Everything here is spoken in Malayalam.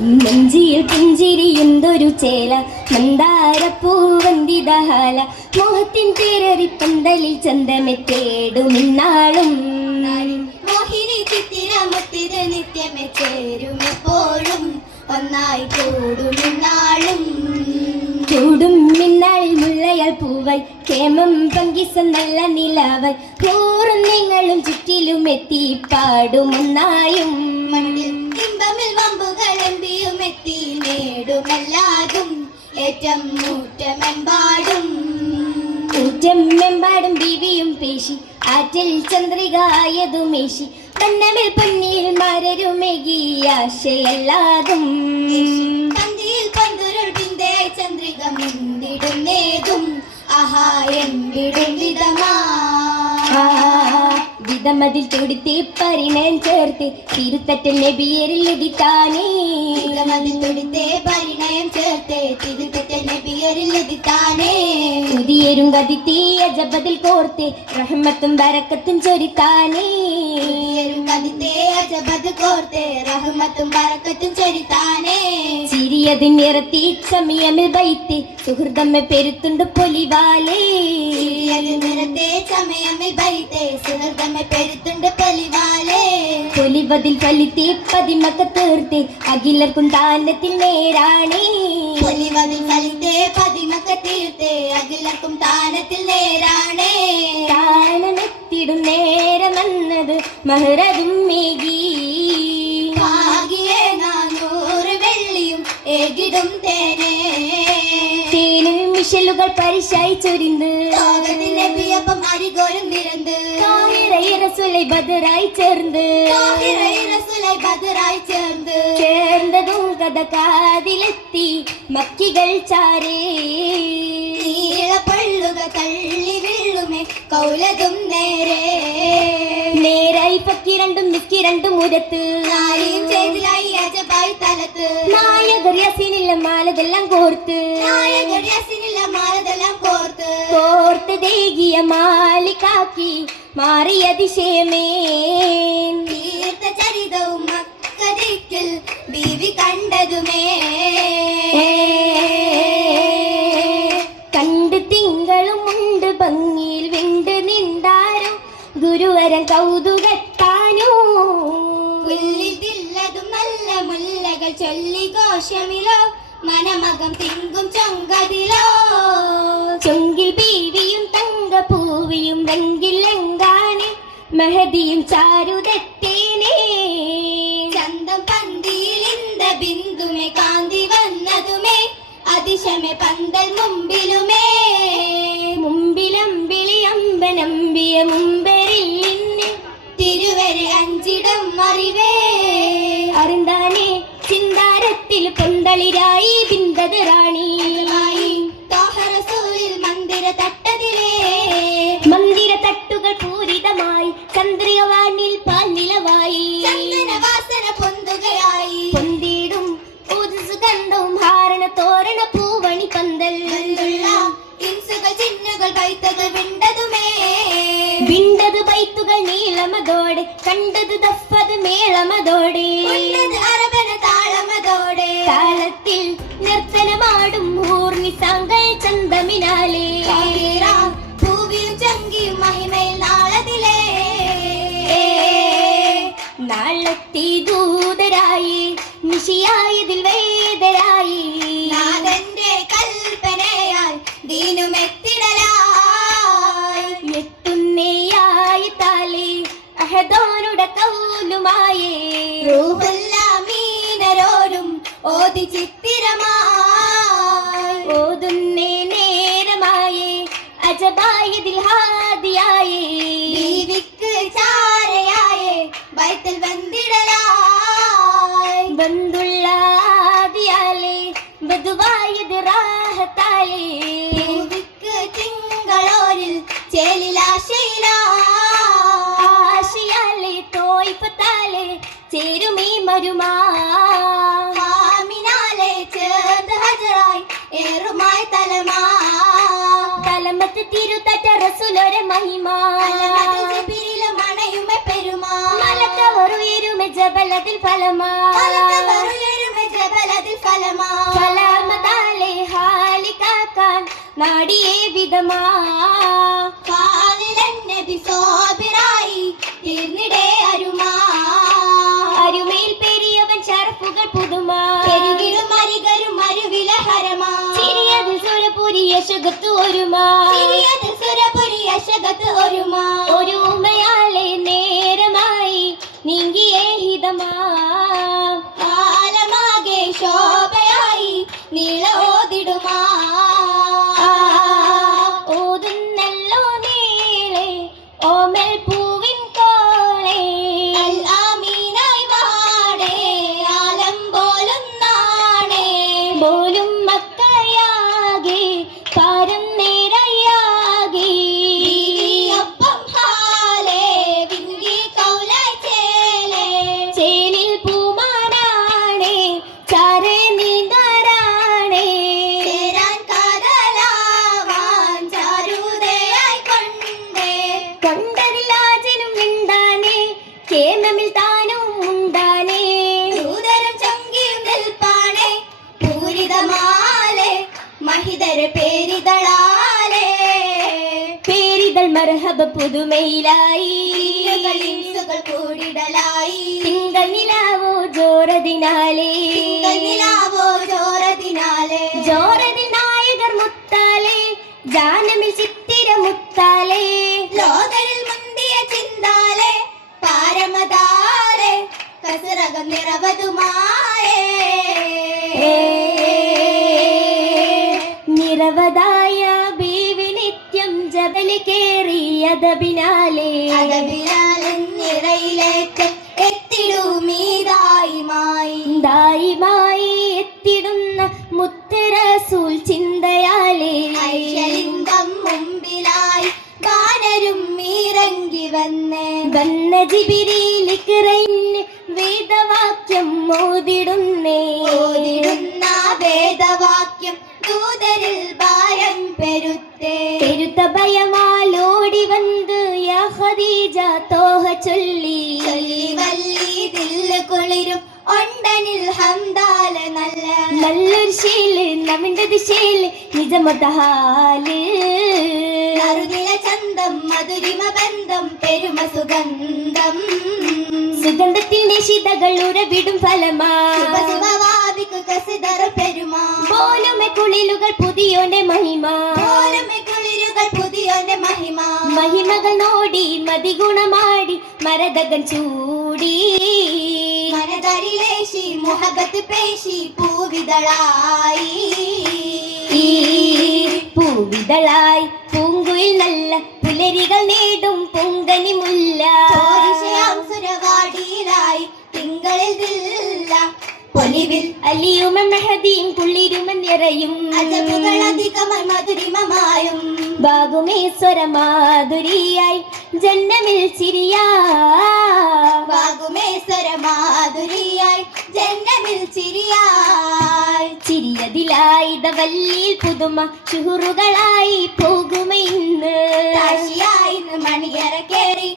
നെഞ്ചിയിൽ പുഞ്ചിരി എന്തൊരു ചേല മന്ദാരപ്പൂവന്തിതഹാല മോഹത്തിൻ തേരറി പന്തലിൽ ചന്തമെ തേടുമിന്നാളും മോഹിനി ചിത്തിരമുത്തിര നിത്യമെ ചേരും എപ്പോഴും. ഒന്നായി കൂടുമിന്നാളും ചൂടും മിന്നാളിൽ മുള്ളയാൽ പൂവായി കേമം പങ്കിസ നല്ല നിലാവായി കൂറും നിങ്ങളും ചുറ്റിലും എത്തി പാടും ഒന്നായും മണ്ണിൽ നേടുമെല്ലാതും ഏറ്റം മൂറ്റമെമ്പാടും ഊറ്റമെമ്പാടും ബിവിയും പേശി ആറ്റിൽ ചന്ദ്രികായതുമേശി പന്നമിൽ പൊന്നിയിൽ മരരുമെകി ആശയല്ലാതും. പന്തിയിൽ പന്തുരുൾ പിന്തയായി ചന്ദ്രിക മുന്തിടുന്നേതും. ആഹാ എന്തിടും വിധമാ. വിധമതിൽ തൊടുത്തി പരിണയം ചേർത്ത് തിരുത്തറ്റൽ നബിയരിൽ ഉദിത്താനേ വിധമതിൽ തൊടുത്തേ പരിണയം ചേർത്തേ തിരുത്തറ്റ നബിയരിൽ എതിത്താനേ പുതിയരും തീയ ജപതിൽ കോർത്ത് റഹ്മത്തും ബരക്കത്തും ചൊരിത്താനേ. പുതിയൊരു കവിതേ ജപത് കോർത്തേ റഹ്മത്തും ബറക്കത്തും ചൊരിത്താനേ. ചിരിയത് നിറത്തി സമയമിൽ വൈത്ത് സുഹൃതമ്മ പെരുത്തുണ്ട് പൊലിവാലേ. ചിരിയത് നിറത്തെ സമയമിൽ ബൈത്തേ സുഹൃതമ്മ പെരുത്തുണ്ട് പൊലിവാലേ പൊലിവതിൽ ചലിത്തി പതിമക്ക തീർത്തി. അഖിലർക്കും താനത്തിൽ നേരാണേ. പൊലിവതിൽ ഫലിത്തേ പതിമക്ക തീർത്തേ. അഖിലർക്കും താലത്തിൽ നേരാണേ. താനമെത്തിടും നേരമെന്നത് മഹരതും മേകി ഭാഗ്യേ നാനൂറ് വെള്ളിയും ഏകിടും തേനിൽ മിഷലുകൾ പരിശായി ലോകത്തിൽ നബിയപ്പം അരികോരും നിരന്ന് റസുലൈ ബദറായി ചേർന്ന് റസൂലൈ ബദറായി ചേർന്ന് ചേർന്നതും കഥ കാതിലെത്തി മക്കികൾ ചാരേ. പള്ളുക തള്ളി വെള്ളുമേ കൗലതും നേരെ. നേരായി പക്കി രണ്ടും മിക്കി രണ്ടും ഉരത്ത്. നാരിയും ചേതിലായി അജബായി തലത്ത്. നായകർ യസീനില്ല മാലതെല്ലാം കോർത്ത്. നായകർ യസിനില്ല കോർത്ത് ദേഗിയ ദേകിയ മാലിക്കാക്കി മാറിയ ദിശയമേ തീർത്ത ചരിതവും മക്കതിക്കിൽ ബീവി കണ്ടതുമേ. കണ്ട് തിങ്കളും ഉണ്ട് ഭംഗിയിൽ വിണ്ട് നിന്താരോ ഗുരുവരൻ കൗതുകത്താനോ. നല്ല മുല്ലകൾ ചൊല്ലി ഘോഷമിലോ മനമകം തിങ്കും ചൊങ്കതിലോ? ചൊങ്കിൽ ബീവിയും തങ്കപ്പൂവിയും വെങ്കിലെങ്കാനെ മെഹദിയും ചാരുതെത്തേനെ ചന്തം പന്തിയിൽ ഇന്ത ബിന്ദുമേ കാന്തി വന്നതുമേ അതിശമേ പന്തൽ മുമ്പിലുമേ. മുമ്പിലമ്പിളി അമ്പനമ്പിയ മുമ്പരിൽ നിന്നെ തിരുവരെ അഞ്ചിടം അറിവേ. അറിന്താനേ ചിന്താരത്തിൽ പൊന്തളിരായി കണ്ടത് ദഫത് മേളമതോടെ. അറബന താളമതോടെ. താളത്തിൽ നർത്തനമാടും ഊർണി സാങ്കൾ ചന്തമിനാലേ. കാതിറ, പൂവിയും ചങ്കിയും മഹിമയിൽ നാളതിലേ. നാളത്തെ ദൂതരായി നിശിയായതിൽ വേദരായി ഓതുന്നേ നേരമായേ ചാരയായേ വന്നിടലായി ബന്ധുള്ള ആദിയാലേ റാഹത്താലേ തിങ്കളോരിൽ തോയ്പത്താലേ ചേരുമീ മരുമാ. ഏറുമായി തലമാ. തലമത്ത് തിരുത്തറ്റ റസുലൊരു മഹിമ. അണയുമെ പെരുമാ. മലക്കവ തവറുയരുമെ ജബലതിൽ ഫലമാ ജബലതിൽ ഫലമാ. സലാമതാലെ ഹാലി കാക്കാൻ നാടിയേ വിധമാ. സുരപുരി യശകത്തു ഒരുമാ ഒരു ഉമയാലെ മർഹബ പുതുമയിലായി. ഇൻസുകൾ കൂടിടലായി. തിങ്കൾ നിലാവോ ജോറതിനാലേ. തിങ്കൾ നിലാവോ ജോറതിനാലേ ജബലി കേറിയതബിനാലേ അതബിലാലൻ നിറയിലേക്ക് എത്തിടുമീതായിമായി. ദായിമായി എത്തിടുന്ന മുത്തരസൂൽ ചിന്തയാലേ. ഐശലിംഗം മുമ്പിലായി ഗാനരും മീറങ്കി വന്ന്. വന്ന ജിബിരിലിക്കിറയിന് വേദവാക്യം മോതിടുന്നേ ഓതിടുന്ന വേദവാക്യം ദൂതരിൽ പെരുത്തേ ഭയമാലോടി വന്ന് യാ ഖദീജ തോഹ ചൊല്ലി. വല്ലി ദില്ല് കുളിരും ഒണ്ടനിൽ ഹംദാല നല്ല. നല്ലൊരു ശീൽ നമ്മുടെ ദിശയിൽ നിജമതഹാൽ നറുനില ചന്തം മധുരിമ ബന്ധം പെരുമ സുഗന്ധം. സുഗന്ധത്തിന്റെ ശിതകൾ ഉറവിടും ഫലമാ. കസിതറ പെരുമാ. പോലുമെ കുളിലുകൾ പുതിയോന്റെ മഹിമ. ഓരമെ പുതിയോന്റെ മഹിമ. മഹിമകൾ നോടി മതിഗുണമാടി മരതകൻ ചൂടി. മരതരിലേശി മുഹബത്ത് പേശി പൂവിതളായി. പൂവിതളായി പൂങ്കുയിൽ നല്ല പുലരികൾ നേടും പൊങ്കനി മുല്ല. സുരവാടിയിലായി തിങ്കളിൽ ദില്ല പൊലിവിൽ അലിയുമൻ മെഹദിയും പുള്ളിരുമൻ നിറയും. അജബുകൾ അധികമായി മധുരിമമായും. ബാഗുമേ മാധുരിയായി ജന്മമിൽ ചിരിയാ. ബാഗുമേ സ്വരമാധുരിയായി ജന്മമിൽ ചിരിയായി ചിരിയതിലായി ദവല്ലിയിൽ പുതുമ ചുഹുറുകളായി പോകുമ ഇന്ന് സാക്ഷിയായി മണിയറ കേറി